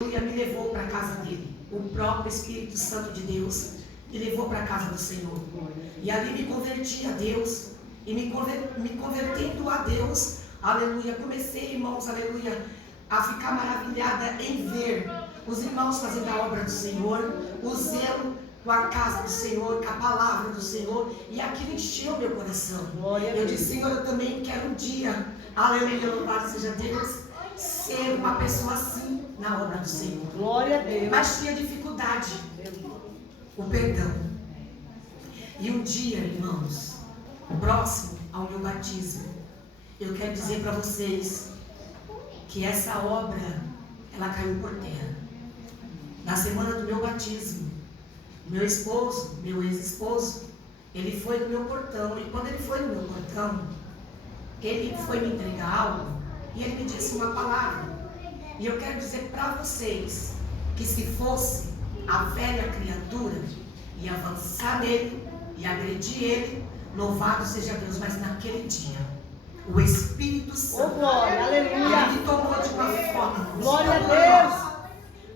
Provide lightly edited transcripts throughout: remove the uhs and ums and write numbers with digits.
me levou para a casa dele. O próprio Espírito Santo de Deus me levou para a casa do Senhor. E ali me converti a Deus. E me convertendo a Deus, aleluia, comecei, irmãos, aleluia, a ficar maravilhada em ver os irmãos fazendo a obra do Senhor, o zelo com a casa do Senhor, com a palavra do Senhor, e aquilo encheu meu coração. Eu disse, Senhor, eu também quero um dia, aleluia, louvado seja Deus, ser uma pessoa assim na obra do Senhor. Glória a Deus. Mas tinha dificuldade, o perdão. E um dia, irmãos, próximo ao meu batismo, eu quero dizer para vocês que essa obra, ela caiu por terra. Na semana do meu batismo, meu esposo, meu ex-esposo, ele foi no meu portão, e quando ele foi no meu portão, ele foi me entregar algo, e ele me disse uma palavra. E eu quero dizer para vocês, que se fosse a velha criatura, ia avançar nele, ia agredir ele, louvado seja Deus, mas naquele dia, o Espírito Santo, glória, aleluia, ele me tomou de uma forma, glória a Deus,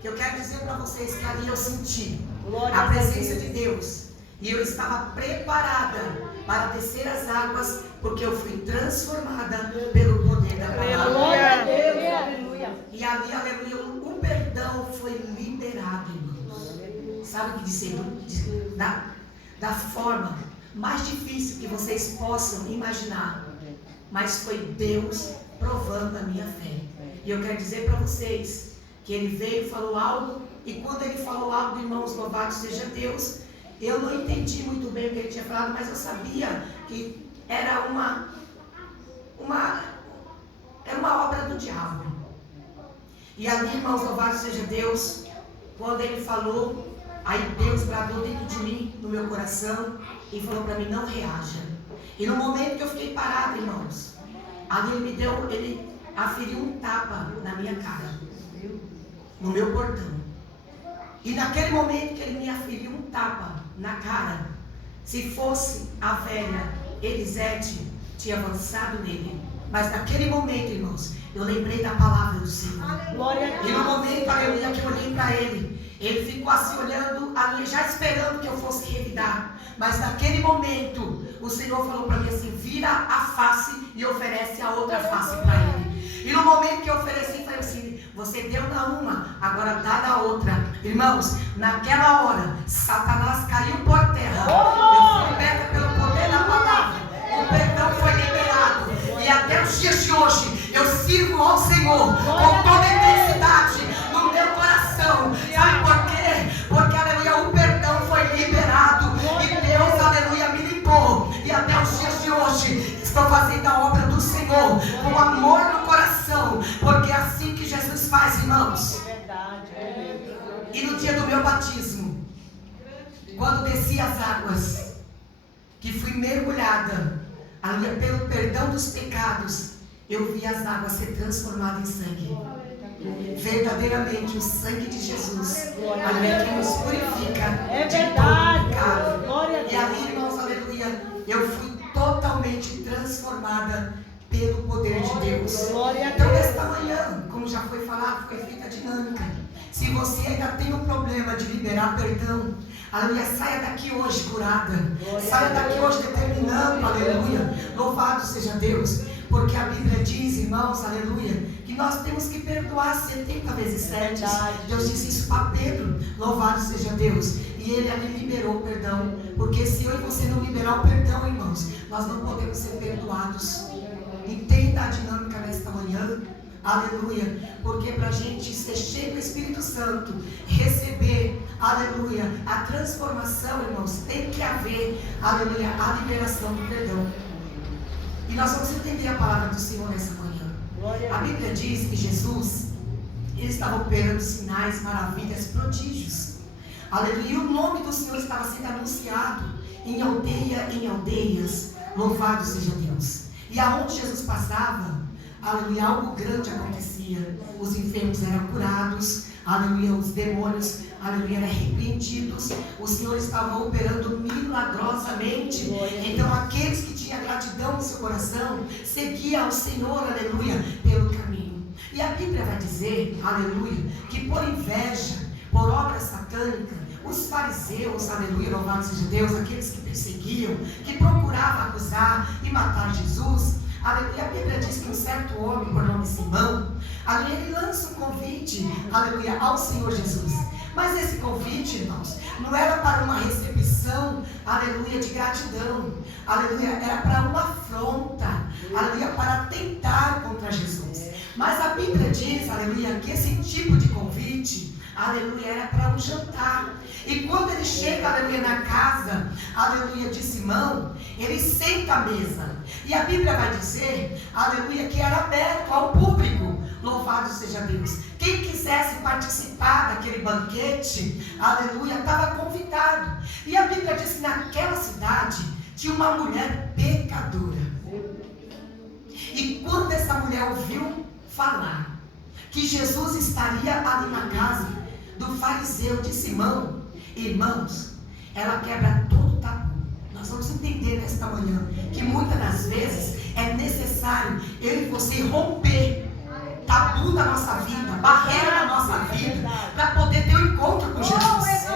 que eu quero dizer para vocês que ali eu senti glória a presença de Deus, e eu estava preparada para descer as águas, porque eu fui transformada pelo poder da palavra. Glória a Deus, aleluia. E ali, aleluia, o perdão foi liberado, irmãos. Sabe o que dizer? Da forma mais difícil que vocês possam imaginar, mas foi Deus provando a minha fé. E eu quero dizer para vocês que ele veio e falou algo, e quando ele falou algo, irmãos, louvado seja Deus, eu não entendi muito bem o que ele tinha falado, mas eu sabia que era uma obra do diabo. E ali, irmãos, louvado seja Deus, quando ele falou, aí Deus bradou dentro de mim, no meu coração, e falou para mim, não reaja. E no momento que eu fiquei parada, irmãos, ali ele aferiu um tapa na minha cara, no meu portão. E naquele momento que ele me aferiu um tapa na cara, se fosse a velha Elisete, tinha avançado nele. Mas naquele momento, irmãos, eu lembrei da palavra do Senhor. E no momento, aleluia, que eu olhei para ele ficou assim olhando, já esperando que eu fosse revidar. Mas naquele momento, o Senhor falou para mim assim, vira a face e oferece a outra face para ele. E no momento que eu ofereci, falei assim, você deu na uma, agora dá na outra. Irmãos, naquela hora, Satanás caiu por terra. Eu fui liberta pelo poder da palavra. O perdão foi liberado. E até os dias de hoje, eu sirvo ao Senhor com toda a intensidade no meu coração. Sabe por quê? Porque, aleluia, o perdão foi liberado. E Deus, aleluia, me limpou. E até os dias de hoje, estou fazendo a obra do Senhor com amor no coração. Porque é assim que Jesus faz, irmãos. E no dia do meu batismo, quando desci as águas, que fui mergulhada, aleluia, pelo perdão dos pecados, eu vi as águas ser transformadas em sangue. Verdadeiramente o sangue de Jesus, aleluia, que nos purifica de todo pecado. E ali, irmãos, aleluia, eu fui totalmente transformada pelo poder de Deus. Então, nesta manhã, como já foi falado, foi feita a dinâmica. Se você ainda tem um problema de liberar perdão, aleluia, saia daqui hoje curada. Saia daqui hoje determinando, aleluia. Louvado seja Deus. Porque a Bíblia diz, irmãos, aleluia, que nós temos que perdoar 70 vezes 7. Deus disse isso para Pedro. Louvado seja Deus. E ele ali liberou o perdão. Porque se eu e você não liberar o perdão, irmãos, nós não podemos ser perdoados. Entenda a dinâmica nesta manhã. Aleluia, porque para a gente ser cheio do Espírito Santo, receber, aleluia, a transformação, irmãos, tem que haver, aleluia, a liberação do perdão. E nós vamos entender a palavra do Senhor nessa manhã. A Bíblia diz que Jesus, ele estava operando sinais, maravilhas, prodígios. Aleluia, e o nome do Senhor estava sendo anunciado em aldeia, em aldeias. Louvado seja Deus. E aonde Jesus passava, aleluia, algo grande acontecia. Os enfermos eram curados, aleluia, os demônios, aleluia, eram repreendidos. O Senhor estava operando milagrosamente. Então aqueles que tinham gratidão no seu coração, seguiam o Senhor, aleluia, pelo caminho. E a Bíblia vai dizer, aleluia, que por inveja, por obra satânica, os fariseus, aleluia, louvado seja Deus, aqueles que perseguiam, que procuravam acusar e matar Jesus, aleluia, a Bíblia diz que um certo homem, por nome Simão, aleluia, ele lança um convite, aleluia, ao Senhor Jesus. Mas esse convite, irmãos, não era para uma recepção, aleluia, de gratidão, aleluia, era para uma afronta, aleluia, para tentar contra Jesus. Mas a Bíblia diz, aleluia, que esse tipo de convite, aleluia, era para um jantar. E quando ele chega, aleluia, na casa, aleluia, de Simão, ele senta à mesa. E a Bíblia vai dizer, aleluia, que era aberto ao público. Louvado seja Deus. Quem quisesse participar daquele banquete, aleluia, estava convidado. E a Bíblia diz que naquela cidade tinha uma mulher pecadora. E quando essa mulher ouviu falar que Jesus estaria ali na casa do fariseu de Simão, irmãos, ela quebra todo o tabu. Nós vamos entender nesta manhã que muitas das vezes é necessário eu e você romper tabu da nossa vida, barreira da nossa vida, para poder ter um encontro com Jesus.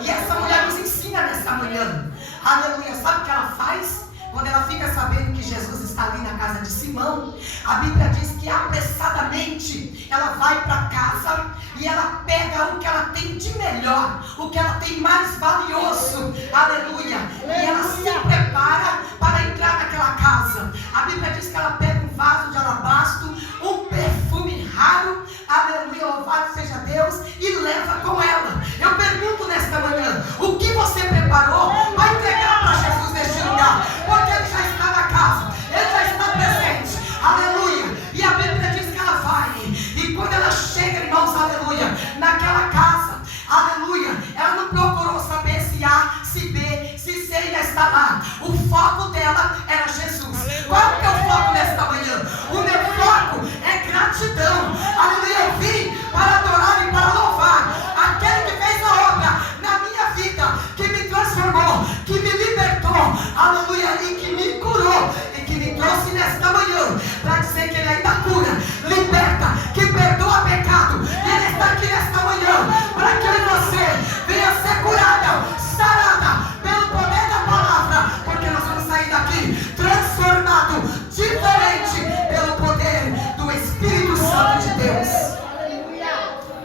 E essa mulher nos ensina nesta manhã, aleluia. Sabe o que ela faz? Quando ela fica sabendo que Jesus está ali na casa de Simão, a Bíblia diz que apressadamente ela vai para casa e ela pega o que ela tem de melhor, o que ela tem mais valioso, aleluia, e ela se prepara para entrar naquela casa. A Bíblia diz que ela pega um vaso de alabastro, um perfume raro, aleluia, louvado seja Deus, e leva com ela. Eu pergunto nesta manhã, o que você preparou para entregar para Jesus neste lugar? Porque ele já está na casa, ele já está presente, aleluia. E a Bíblia diz que ela vai, e quando ela chega, irmãos, aleluia, naquela casa, aleluia, ela não procurou saber se A, se B, se C ia estar lá. O foco dela era Jesus. Qual é o teu foco nesta manhã? O meu foco é gratidão, aleluia. Eu vim para adorar e para louvar aquele que fez a obra na minha vida, que me transformou, que me libertou, aleluia, e que me curou, e que me trouxe nesta manhã para dizer que ele ainda cura, liberta, que perdoa pecado. E ele está aqui nesta manhã para que eu e você venha ser curada, sarada pelo poder da palavra, porque nós vamos sair daqui transformado, diferente pelo poder do Espírito Santo de Deus.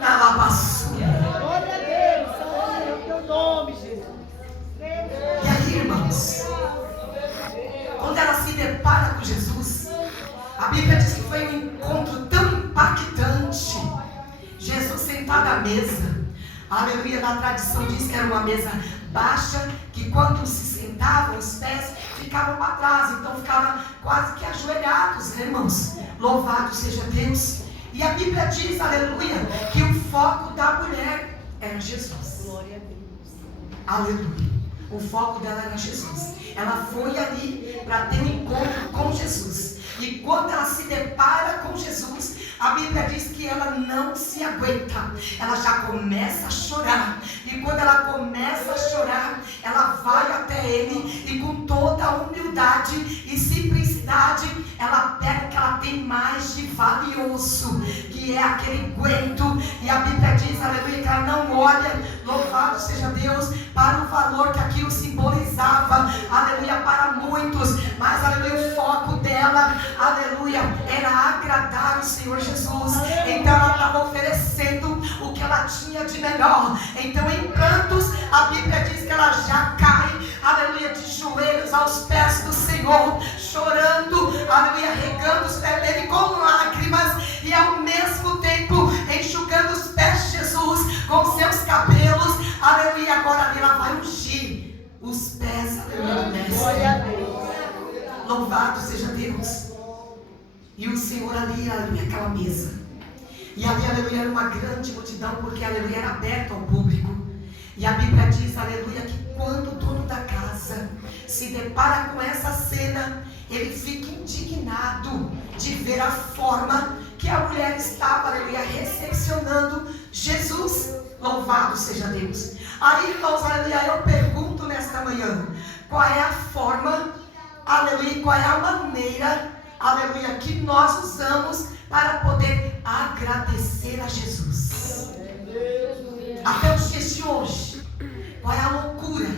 Na labaçura. Glória a Deus, aleluia, o teu nome, Jesus. E aí, irmãos, quando ela se depara com Jesus, a Bíblia diz que foi um encontro tão impactante. Jesus sentado à mesa, aleluia, na tradição diz que era uma mesa baixa, que quando se sentavam, os pés ficavam para trás, então ficavam quase que ajoelhados, né, irmãos? Louvado seja Deus. E a Bíblia diz, aleluia, que o foco da mulher era Jesus. Glória a Deus. Aleluia. O foco dela era Jesus. Ela foi ali para ter um encontro com Jesus. E quando ela se depara com Jesus, a Bíblia diz que ela não se aguenta. Ela já começa a chorar. E quando ela começa a chorar, ela vai até ele e com toda a humildade e simplicidade, ela pega o que ela tem mais de valioso, que é aquele guento. E a Bíblia diz, aleluia, que ela não olha, louvado seja Deus, para o valor que aquilo simbolizava, aleluia, para muitos, mas aleluia, o foco dela, aleluia, era agradar o Senhor Jesus. Então ela estava oferecendo o que ela tinha de melhor. Então em prantos, a Bíblia diz que ela já cai, aleluia, de joelhos aos pés do Senhor, chorando, aleluia, regando os pés dele com lágrimas e ao mesmo tempo enxugando os pés de Jesus com seus cabelos, aleluia. Agora ela vai ungir os pés, aleluia, do mestre. Glória a Deus. Louvado seja Deus. E o Senhor ali, aleluia, aquela mesa. E ali, aleluia, era uma grande multidão, porque, aleluia, era aberto ao público. E a Bíblia diz, aleluia, que quando o dono da casa se depara com essa cena, ele fica indignado de ver a forma que a mulher estava, aleluia, recepcionando Jesus. Louvado seja Deus. Aí, irmãos, aleluia, eu pergunto nesta manhã, qual é a forma, aleluia, qual é a maneira, aleluia, que nós usamos para poder agradecer a Jesus. Até os dias de hoje, qual é a loucura?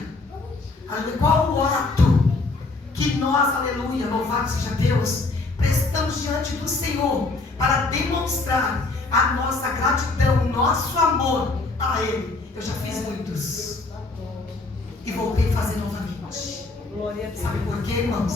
Qual o ato que nós, aleluia, louvado seja Deus, prestamos diante do Senhor para demonstrar a nossa gratidão, o nosso amor a Ele? Eu já fiz muitos e voltei a fazer novamente. Sabe por quê, irmãos?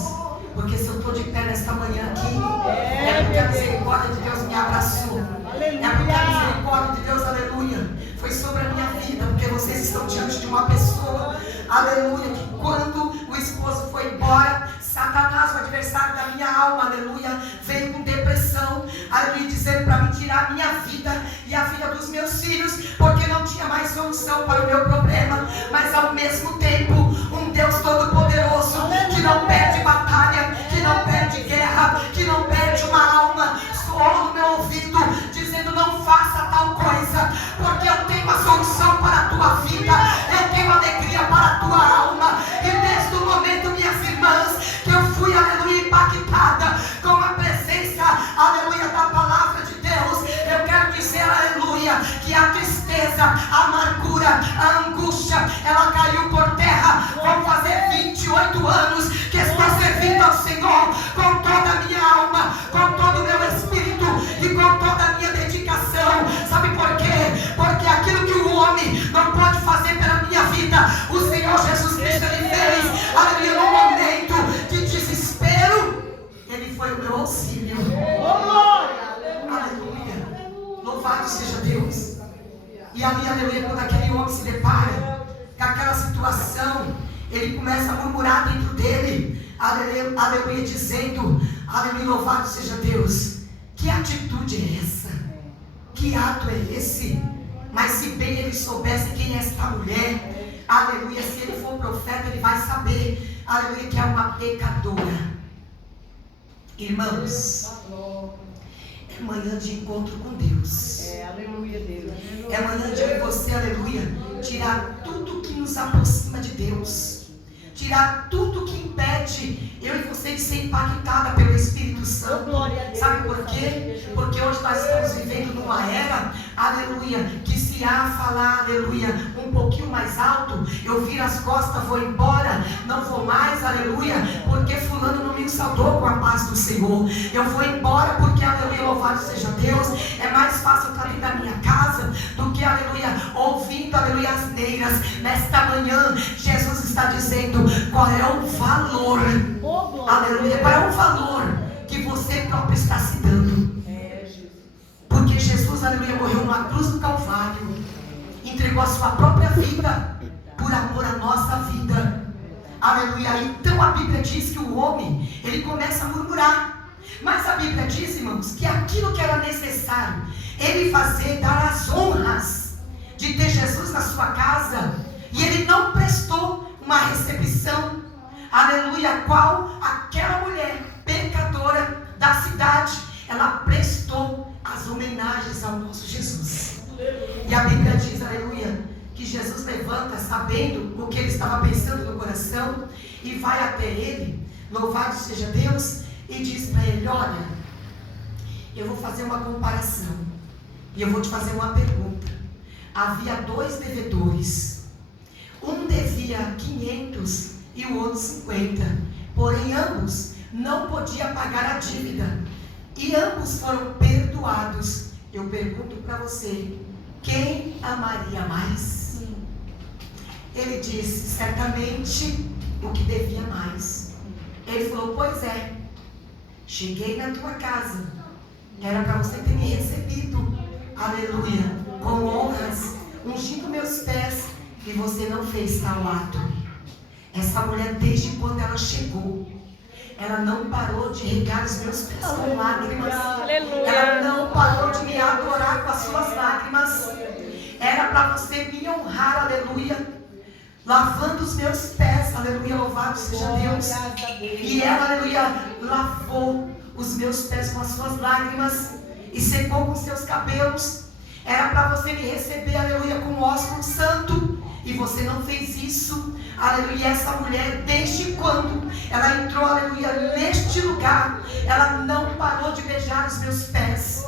Porque se eu estou de pé nesta manhã aqui, é porque a misericórdia de Deus me abraçou. É porque a misericórdia de Deus, aleluia, foi sobre a minha vida. Porque vocês estão diante de uma pessoa, aleluia, que quando o esposo foi embora, Satanás, o adversário da minha alma, aleluia, veio com depressão, aleluia, dizendo para me tirar a minha vida e a vida dos meus filhos, porque não tinha mais solução para o meu problema. Mas ao mesmo tempo, um Deus todo-poderoso, que não perde batalha, que não perde guerra, que não perde uma alma, soou no meu ouvido, dizendo: não faça tal coisa, porque eu tenho a solução para a tua vida, eu tenho alegria para a tua alma. E desde o momento, minhas irmãs, que eu fui, aleluia, impactada com a presença, aleluia, da palavra de Deus, eu quero dizer, aleluia, que a tristeza, a amargura, a angústia, ela caiu por terra. Vou fazer 28 anos que estou servindo ao Senhor com toda a minha alma, com todo o meu espírito e com toda a minha dedicação. Sabe por quê? Porque aquilo que o homem não pode fazer pela minha vida, o Senhor Jesus Cristo, Ele fez, aleluia, no momento de desespero, Ele foi o meu auxílio. Aleluia, louvado seja Deus. E ali, aleluia, quando aquele homem se depara com aquela situação, ele começa a murmurar dentro dele, aleluia, aleluia, dizendo, aleluia, louvado seja Deus. Que atitude é essa? Que ato é esse? Mas se bem ele soubesse quem é esta mulher, aleluia, se ele for profeta, ele vai saber, aleluia, que é uma pecadora. Irmãos, é manhã de encontro com Deus. Aleluia, Deus. É manhã de eu e você, aleluia, tirar tudo que nos aproxima de Deus, tirar tudo que impede eu e você de ser impactada pelo Espírito Santo. Sabe por quê? Porque hoje nós estamos vivendo numa era, aleluia, que se há falar, aleluia, um pouquinho mais alto, eu viro as costas, vou embora, não vou mais, aleluia, porque fulano não me saudou com a paz do Senhor. Eu vou embora porque, aleluia, louvado seja Deus, é mais fácil estar dentro da minha casa do que, aleluia, ouvindo, aleluia, asneiras. Nesta manhã, Jesus está dizendo qual é o valor, aleluia, qual é o valor que você próprio está se dando. Porque Jesus, aleluia, morreu numa cruz do Calvário, entregou a sua própria vida por amor à nossa vida. Aleluia. Então a Bíblia diz que o homem, ele começa a murmurar. Mas a Bíblia diz, irmãos, que aquilo que era necessário ele fazer, dar as honras de ter Jesus na sua casa, e ele não prestou uma recepção, aleluia, qual aquela mulher pecadora da cidade, ela prestou as homenagens ao nosso Jesus. E a Bíblia diz, aleluia, que Jesus levanta sabendo o que ele estava pensando no coração e vai até ele, louvado seja Deus, e diz para ele: olha, eu vou fazer uma comparação e eu vou te fazer uma pergunta. Havia 2 devedores, um devia 500 e o outro 50, porém ambos não podiam pagar a dívida e ambos foram perdoados. Eu pergunto para você, quem amaria mais? Ele disse, certamente o que devia mais. Ele falou, pois é, cheguei na tua casa, era para você ter me recebido, aleluia, com honras, ungindo meus pés, e você não fez tal ato. Essa mulher, desde quando ela chegou, ela não parou de regar os meus pés com lágrimas. Aleluia. Ela não parou de me adorar com as suas lágrimas. Era para você me honrar, aleluia, lavando os meus pés, aleluia, louvado seja Deus. E ela, aleluia, lavou os meus pés com as suas lágrimas e secou com seus cabelos. Era para você me receber, aleluia, com ósculo santo. E e você não fez isso, aleluia. E essa mulher, desde quando ela entrou, aleluia, neste lugar, ela não parou de beijar os meus pés.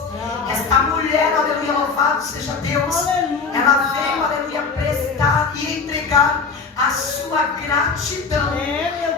Esta mulher, aleluia, louvado seja Deus, ela veio, aleluia, prestar e entregar a sua gratidão.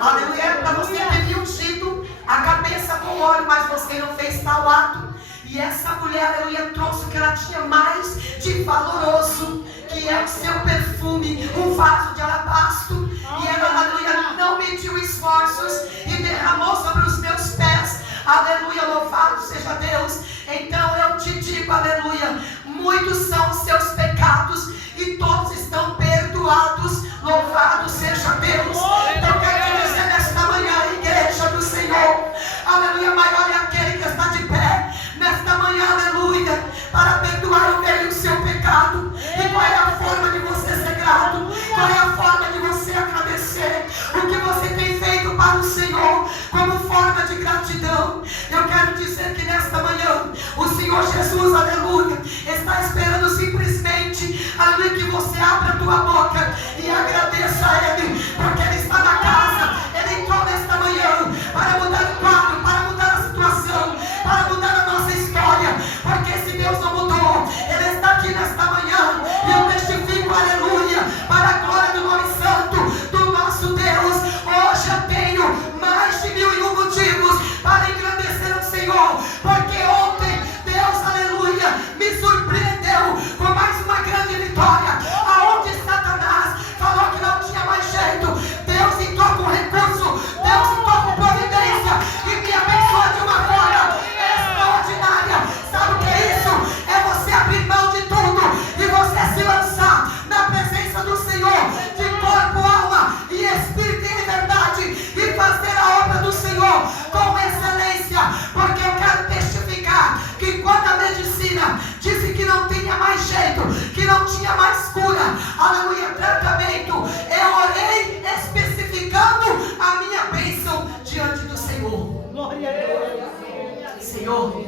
Aleluia. Era para você ter me ungido a cabeça com óleo, mas você não fez tal ato. E essa mulher, aleluia, trouxe o que ela tinha mais de valoroso, que é o seu perfume, um vaso de alabastro. E ela, aleluia, não mediu esforços e derramou sobre os meus pés. Aleluia, louvado seja Deus. Então eu te digo, aleluia, muitos são os seus pecados e todos estão perdoados. Louvado seja Deus. Eu quero te dizer nesta manhã, igreja do Senhor, aleluia, maior é aquele que está de pé nesta manhã, aleluia, para perdoar o meu e o seu pecado. E qual é a forma de você ser grato? Qual é a forma de você agradecer o que você tem feito para o Senhor como forma de gratidão? Eu quero dizer que nesta manhã o Senhor Jesus, aleluia, está esperando simplesmente, aleluia, que você abra a tua boca e agradeça a Ele, porque Ele está na casa. Ele entrou nesta manhã para mudar o quadro, para mudar a situação, para mudar a nossa história, porque se Deus não mudou, Ele está aqui nesta manhã. E eu testifico, aleluia, para a glória do nome santo do nosso Deus. Hoje eu tenho mais de 1001 motivos para engrandecer o Senhor, porque ontem Deus, aleluia, me surpreendeu com mais uma grande vitória. Aonde Satanás falou que não tinha mais jeito, Deus entrou com recurso, Deus entrou com providência e me abençoou de uma forma extraordinária. Sabe o que é isso? É você abrir mão de tudo e você se lançar na presença do Senhor, de corpo, alma e espírito em liberdade, e fazer a obra do Senhor com excelência. Porque eu quero testificar que quando a medicina disse que não tinha mais jeito, que não tinha mais cura, aleluia, tratamento, eu orei especificando a minha bênção diante do Senhor. Glória a Deus. Senhor,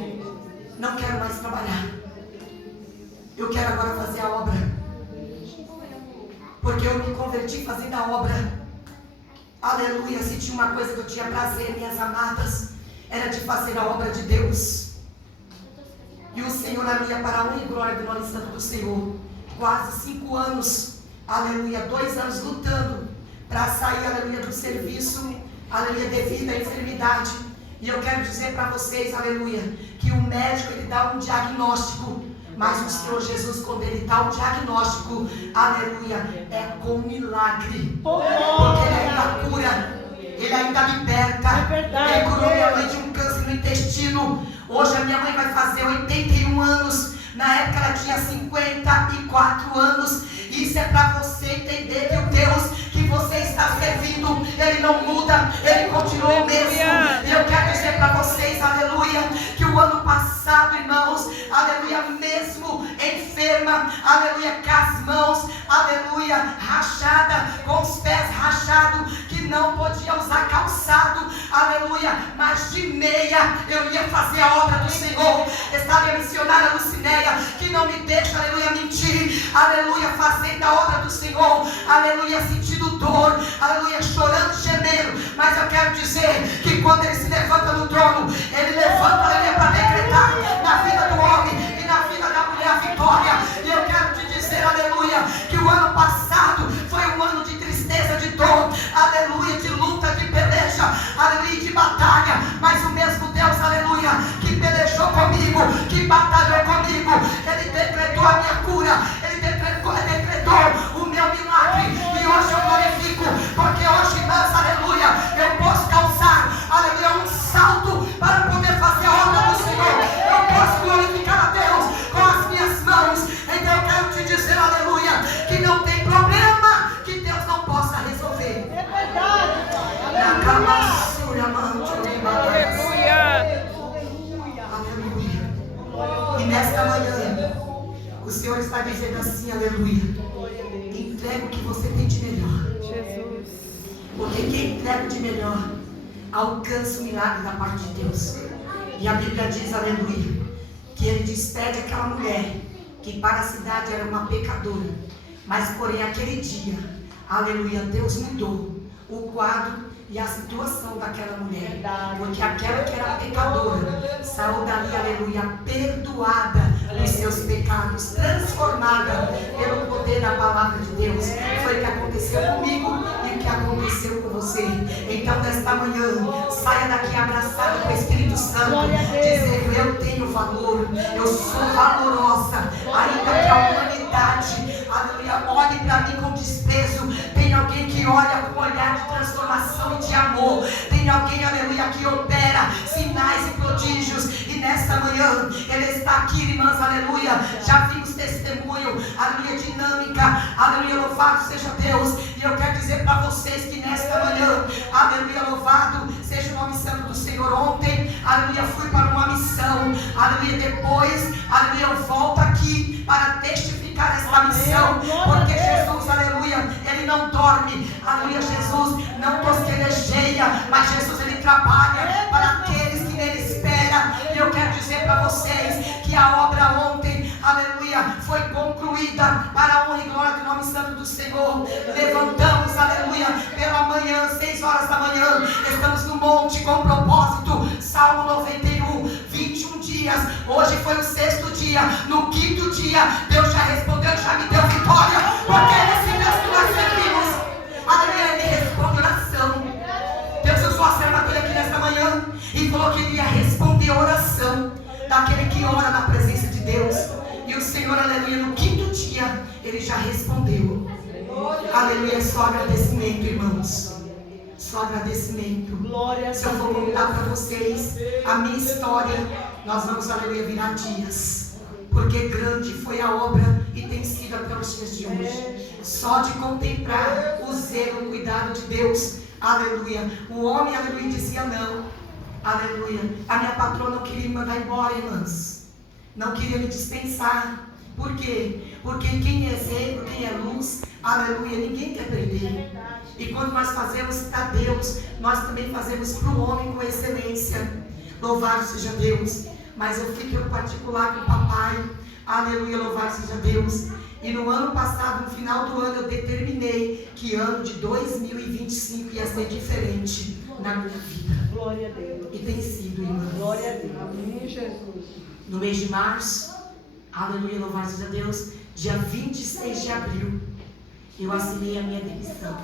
não quero mais trabalhar, eu quero agora fazer a obra, porque eu me converti fazendo a obra. Aleluia. Se tinha uma coisa que eu tinha prazer, minhas amadas, era de fazer a obra de Deus. E o Senhor, aleluia, para a honra e glória do nome santo do Senhor, quase 5 anos, aleluia, 2 anos lutando para sair, aleluia, do serviço, aleluia, devido à enfermidade. E eu quero dizer para vocês, aleluia, que o médico, ele dá um diagnóstico, mas o Senhor Jesus, quando Ele dá o diagnóstico, aleluia, é com milagre, porque Ele ainda cura, Ele ainda liberta. Ele curou minha mãe de um câncer no intestino. Hoje a minha mãe vai fazer 81 anos, na época ela tinha 54 anos. Isso é para você entender que o Deus que você está servindo, Ele não muda, Ele continua o mesmo. E eu quero dizer para vocês, aleluia, que o ano passado, irmãos, aleluia, mesmo enferma, aleluia, com as mãos, aleluia, rachada, com os pés rachados, que não podia usar calçado, aleluia, mas de meia eu ia fazer a obra do Senhor. Estava a missionária Lucinéia, que não me deixa, aleluia, mentir, aleluia, fazendo a obra do Senhor, aleluia, sentindo dor, aleluia, chorando, gemendo. Mas eu quero dizer que quando Ele se levanta no trono, Ele levanta, aleluia, para decretar na vida do homem e na vida da mulher a vitória. E eu quero te dizer, aleluia, que o ano passado foi um ano de tristeza, de dor, aleluia, de luta, de peleja, aleluia, de batalha. Mas o mesmo Deus, aleluia, que pelejou comigo, que batalhou comigo, Ele decretou a minha cura, Ele decretou o meu milagre. E hoje eu glorifico, porque hoje, irmãs, aleluia, eu posso calçar, aleluia, um salto para poder fazer a obra do Senhor. Eu posso glorificar a Deus com as minhas mãos. Então eu quero te dizer, aleluia, que não tem problema que Deus não possa resolver. É verdade. Aleluia. E nesta manhã, o Senhor está dizendo assim, aleluia, entrega o que você tem de melhor. Porque quem entrega de melhor alcança o milagre da parte de Deus. E a Bíblia diz, aleluia, que Ele despede aquela mulher que para a cidade era uma pecadora, Mas porém aquele dia, aleluia, Deus mudou o quadro e a situação daquela mulher, porque aquela que era pecadora saiu dali, aleluia, perdoada dos seus pecados, transformada pelo poder da palavra de Deus. Foi o que aconteceu comigo e o que aconteceu com você. Então nesta manhã, saia daqui abraçado com o Espírito Santo, dizendo: eu tenho valor, eu sou valorosa, ainda que a humanidade, aleluia, olhe para mim com desprezo. Tem alguém que olha com um olhar de transformação e de amor. Tem alguém, aleluia, que opera sinais e prodígios. E nesta manhã, Ele está aqui, irmãs, aleluia. Já vimos testemunho, aleluia, dinâmica, aleluia, louvado seja Deus. E eu quero dizer para vocês que nesta manhã, aleluia, louvado seja o nome santo do Senhor. Ontem, aleluia, fui para uma missão, aleluia, depois, aleluia, eu volto aqui para testificar esta missão, porque Jesus, aleluia, Ele não dorme, aleluia, Jesus não tosquelejeia, mas Jesus, Ele trabalha para aqueles que nele esperam. E eu quero dizer para vocês que a obra ontem, aleluia, foi concluída para a honra e glória do nome santo do Senhor. Levantamos, aleluia, pela manhã, 6 horas da manhã, estamos no monte com propósito. Salmo 91, 21 dias, hoje foi o 6º dia, no 5º dia, Deus já respondeu, já me deu vitória, porque nesse Deus que nós servimos, aleluia, Ele responde oração. Deus usou a servatura aqui nesta manhã e falou que Ele ia responder a oração daquele que ora na presença de Deus. E o Senhor, aleluia, no 5º dia, Ele já respondeu. Aleluia, é só agradecimento, irmãos. Só agradecimento. Se eu for contar para vocês a minha história, nós vamos, aleluia, virar dias. Porque grande foi a obra e tem sido até os dias de hoje. Só de contemplar o zelo, o cuidado de Deus. Aleluia. O homem, aleluia, dizia não. Aleluia. A minha patroa não queria me mandar embora, irmãs. Não queria me dispensar. Por quê? Porque quem é exemplo, quem é luz, aleluia, ninguém quer perder. E quando nós fazemos para Deus, nós também fazemos para o homem com excelência. Louvado seja Deus. Mas eu fiquei em particular com o papai. Aleluia, louvado seja Deus. E no ano passado, no final do ano, eu determinei que ano de 2025 ia ser diferente na minha vida. Glória a Deus. E tem sido, irmãos. Glória a Deus. Amém, Jesus. No mês de março, aleluia, louvado seja Deus, dia 26 de abril, eu assinei a minha demissão.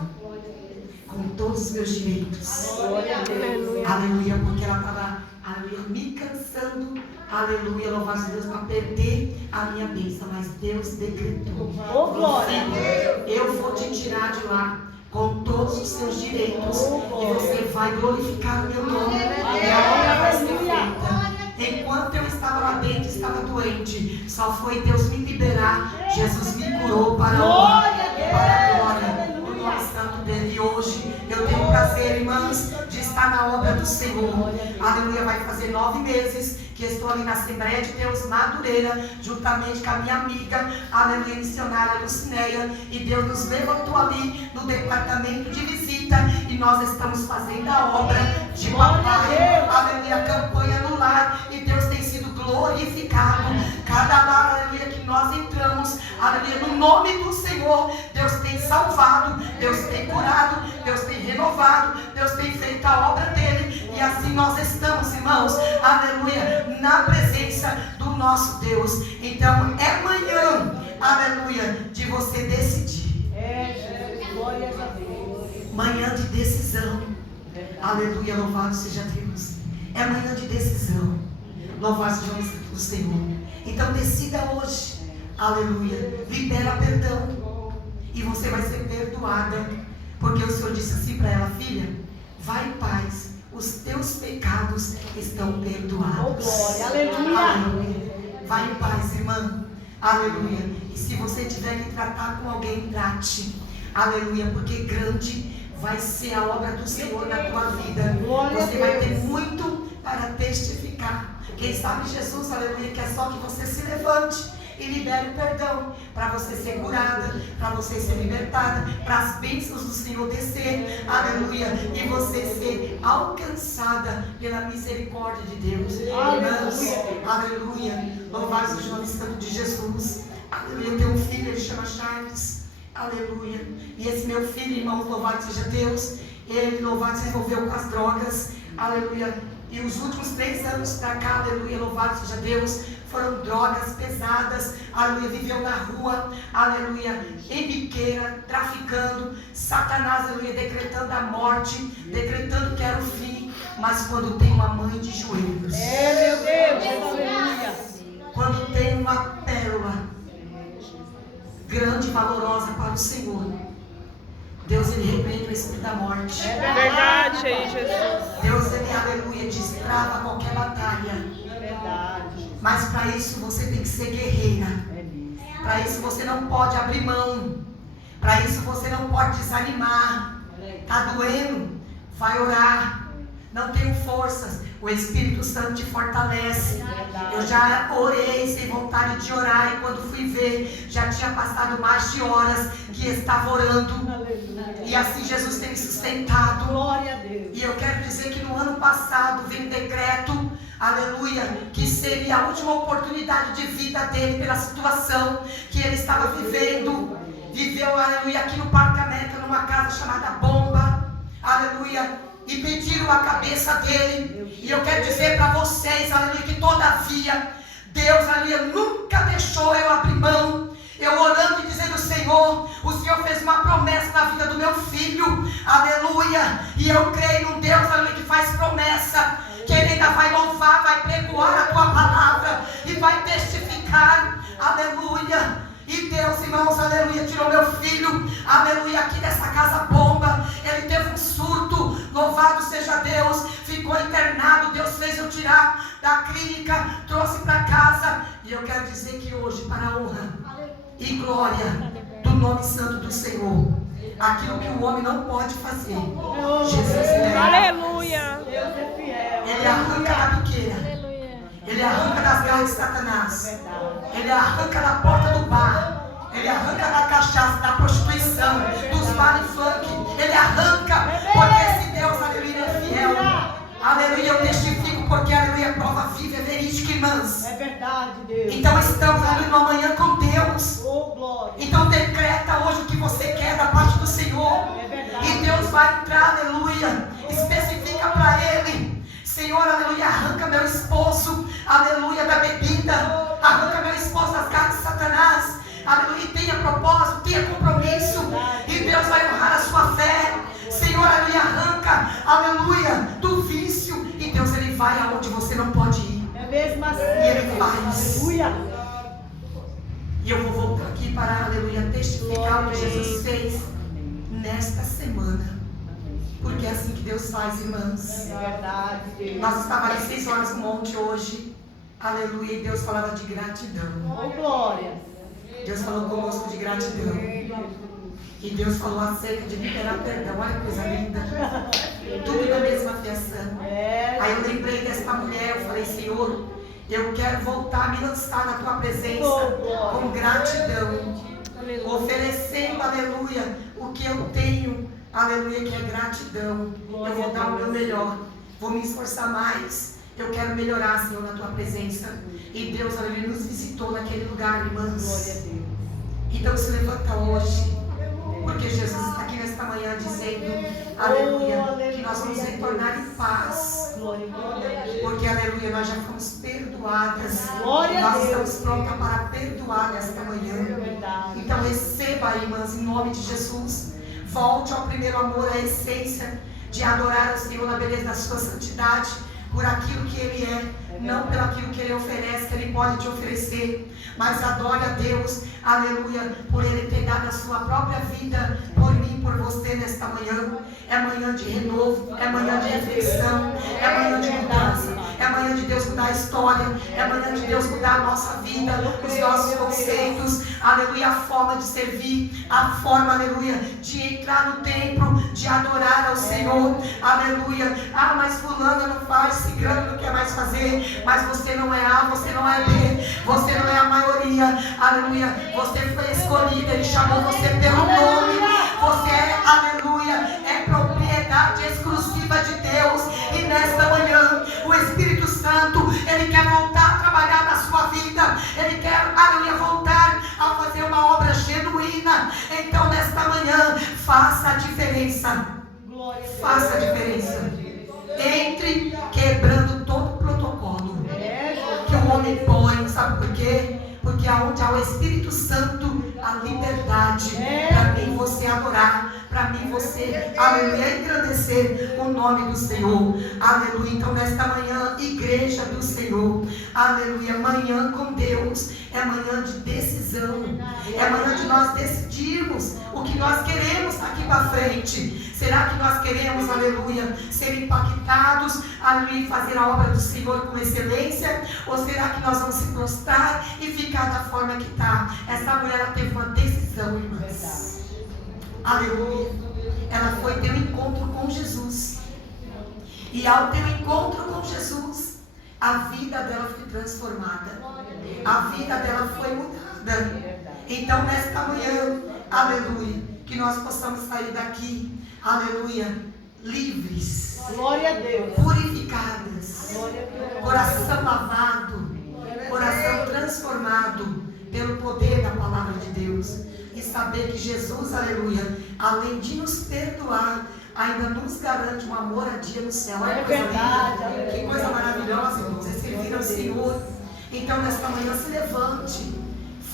Com todos os meus direitos. Glória a Deus. Aleluia, porque ela estava, aleluia, me cansando. Aleluia, louvado seja Deus, para perder a minha bênção. Mas Deus decretou. Oh, glória a Deus. Eu vou te tirar de lá com todos os seus direitos. E você vai glorificar o meu nome. E a obra vai ser feita. Enquanto eu estava lá dentro, estava doente. Só foi Deus me liberar. Jesus me curou para a honra, para a glória do nome santo dele. E hoje eu tenho o prazer, irmãs, de estar na obra do Senhor. Aleluia, vai fazer 9 meses que estou ali na Assembleia de Deus Madureira, juntamente com a minha amiga, aleluia, missionária Lucinéia, e Deus nos levantou ali no departamento de visita, e nós estamos fazendo a obra de papai, aleluia, campanha no lar, e Deus tem sido glorificado. Cada lar, aleluia, que nós entramos, aleluia, no nome do Senhor, Deus tem salvado, Deus tem curado, Deus tem renovado, Deus tem feito a obra dele, e assim nós estamos, irmãos, aleluia, na presença do nosso Deus. Então é manhã, aleluia, de você decidir. Jesus, glória a Deus. Manhã de decisão. Aleluia, louvado seja Deus. É manhã de decisão. Louvado seja o Senhor. Então decida hoje. Aleluia. Libera perdão. E você vai ser perdoada. Porque o Senhor disse assim para ela: filha, vai em paz. Os teus pecados estão perdoados. Oh, glória, aleluia. Aleluia. Vai em paz, irmã. Aleluia. E se você tiver que tratar com alguém, trate. Aleluia. Porque grande vai ser a obra do Senhor na tua vida. Você vai ter muito para testificar. Quem sabe Jesus, aleluia, que é só que você se levante e libere o perdão, para você ser curada, para você ser libertada, para as bênçãos do Senhor descer, aleluia, e você ser alcançada pela misericórdia de Deus. Irmãos, aleluia, louvado seja o nome santo de Jesus. Aleluia, eu tenho um filho, ele chama Charles, aleluia. E esse meu filho, irmãos, louvado seja Deus, ele, louvado, se envolveu com as drogas, aleluia. E os últimos 3 anos pra cá, aleluia, louvado seja Deus, foram drogas pesadas, aleluia, viveu na rua, aleluia, em biqueira, traficando, Satanás, aleluia, decretando a morte, decretando que era o fim, mas quando tem uma mãe de joelhos, meu Deus, aleluia. Quando tem uma pérola grande e valorosa para o Senhor, Deus, ele repreende o espírito da morte. É verdade aí, Jesus. Deus, ele, aleluia, destrava qualquer batalha. É verdade. Mas para isso você tem que ser guerreira. Para isso você não pode abrir mão. Para isso você não pode desanimar. Está doendo? Vai orar. Não tenho forças. O Espírito Santo te fortalece. Eu já orei sem vontade de orar. E quando fui ver, já tinha passado mais de horas que estava orando. E assim Jesus tem me sustentado. Glória a Deus. E eu quero dizer que no ano passado veio um decreto, aleluia, que seria a última oportunidade de vida dele pela situação que ele estava vivendo. Viveu, aleluia, aqui no Parque América, numa casa chamada Bomba, aleluia, e pediram a cabeça dele. E eu quero dizer para vocês, aleluia, que todavia Deus, aleluia, nunca deixou eu abrir mão. Eu orando e dizendo: Senhor, o Senhor fez uma promessa na vida do meu filho, aleluia, e eu creio num Deus, aleluia, que faz promessa, que ele ainda vai louvar, vai pregoar a tua palavra e vai testificar, aleluia. E Deus, irmãos, aleluia, tirou meu filho, aleluia, aqui dessa casa Bomba. Ele teve um surto, louvado seja Deus, ficou internado. Deus fez eu tirar da clínica, trouxe para casa. E eu quero dizer que hoje, para a honra e glória do nome santo do Senhor, aquilo que o homem não pode fazer, Jesus leva. Aleluia. Deus é fiel. Ele arranca da biqueira. Ele arranca das garras de Satanás. Ele arranca da porta do bar. Ele arranca da cachaça, da prostituição, dos bar e funk. Ele arranca, porque esse Deus, aleluia, é fiel. Aleluia, eu testifico, porque aleluia, prova viva, é verídica, irmãs. É verdade, Deus. Então estamos ali no amanhã com Deus. Oh, glória. Então decreta hoje o que você quer da parte do Senhor. É verdade. E Deus vai entrar, aleluia. Especifica para Ele: Senhor, aleluia, arranca meu esposo, aleluia, da bebida. Arranca meu esposo das garras de Satanás. Aleluia, tenha propósito, tenha compromisso. E Deus vai honrar a sua fé. Senhor, aleluia, arranca, aleluia, do vício. E Deus, Ele vai aonde você não pode ir. É mesmo assim. E Ele faz. Aleluia. E eu vou voltar aqui para, aleluia, testificar o que Jesus fez nesta semana. Porque é assim que Deus faz, irmãs. É verdade, Deus. Nós estávamos às 6 horas no monte hoje. Aleluia. E Deus falava de gratidão. Oh, glória. Deus falou conosco de gratidão. E Deus falou acerca de liberar perdão. Olha que coisa linda. Tudo na mesma fiação. Aí eu lembrei dessa mulher. Eu falei: Senhor, eu quero voltar a me lançar na tua presença com gratidão, oferecendo, aleluia, o que eu tenho, aleluia, que é gratidão. Eu vou dar o meu melhor, vou me esforçar mais. Eu quero melhorar, Senhor, na tua presença. E Deus, aleluia, nos visitou naquele lugar, irmãs. Então se levanta hoje, porque Jesus está aqui nesta manhã dizendo, aleluia, que nós vamos retornar em paz. Porque, aleluia, nós já fomos perdoadas. Nós estamos prontas para perdoar nesta manhã. Então receba, irmãs, em nome de Jesus. Volte ao primeiro amor, à essência de adorar o Senhor na beleza da sua santidade, por aquilo que Ele é, não pelo aquilo que Ele oferece, que Ele pode te oferecer. Mas adore a Deus, aleluia, por Ele ter dado a sua própria vida por mim, por você nesta manhã. É manhã de renovo, é manhã de reflexão, é manhã de mudança, é manhã de Deus mudar a história, é manhã de Deus mudar a nossa vida, os nossos conceitos, aleluia, a forma de servir, a forma, aleluia, de entrar no templo, de adorar ao Senhor, aleluia. Ah, mas fulano não faz, ciclano não quer mais fazer, mas você não é A, você não é B, você não é a maioria, aleluia, você foi escolhida, Ele chamou você pelo nome, você é, aleluia, é propriedade exclusiva de Deus. E nesta manhã o Espírito Santo, Ele quer voltar a trabalhar na sua vida, Ele quer, aleluia, voltar a fazer uma obra genuína. Então nesta Faça a diferença. Entre quebrando todo o protocolo que o homem põe. Sabe por quê? Porque aonde há o Espírito Santo, a liberdade para mim você adorar, para mim você, aleluia, engrandecer o nome do Senhor, aleluia. Então nesta manhã, igreja do Senhor, aleluia, manhã com Deus é manhã de decisão, é manhã de nós decidirmos o que nós queremos daqui para frente. Será que nós queremos, aleluia, ser impactados, aleluia, e fazer a obra do Senhor com excelência? Ou será que nós vamos se prostrar e ficar da forma que está? Essa mulher, ela teve uma decisão, irmãs. Aleluia. Ela foi ter um encontro com Jesus. E ao ter um encontro com Jesus, a vida dela foi transformada. A vida dela foi mudada. Então, nesta manhã, aleluia, que nós possamos sair daqui, aleluia, livres, glória a Deus, purificadas, glória a Deus, coração lavado, coração transformado pelo poder da palavra de Deus. E saber que Jesus, aleluia, além de nos perdoar, ainda nos garante uma moradia no céu. Olha que coisa linda, que coisa maravilhosa, irmãos. Vocês serviram ao Senhor. Então, nesta manhã, se levante,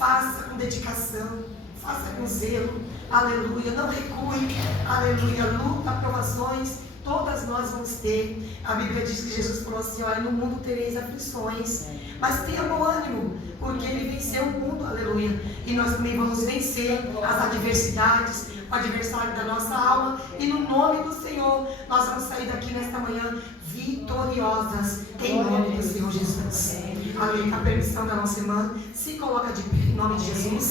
faça com dedicação, faça com zelo, aleluia, não recue, aleluia, luta, provações, todas nós vamos ter. A Bíblia diz que Jesus falou assim: olha, no mundo tereis aflições, mas tenha bom ânimo, porque Ele venceu o mundo, aleluia, e nós também vamos vencer as adversidades, o adversário da nossa alma, e no nome do Senhor, nós vamos sair daqui nesta manhã vitoriosas, em nome do Senhor Jesus. Amém. Com a permissão da nossa irmã, se coloca de pé em nome de Jesus.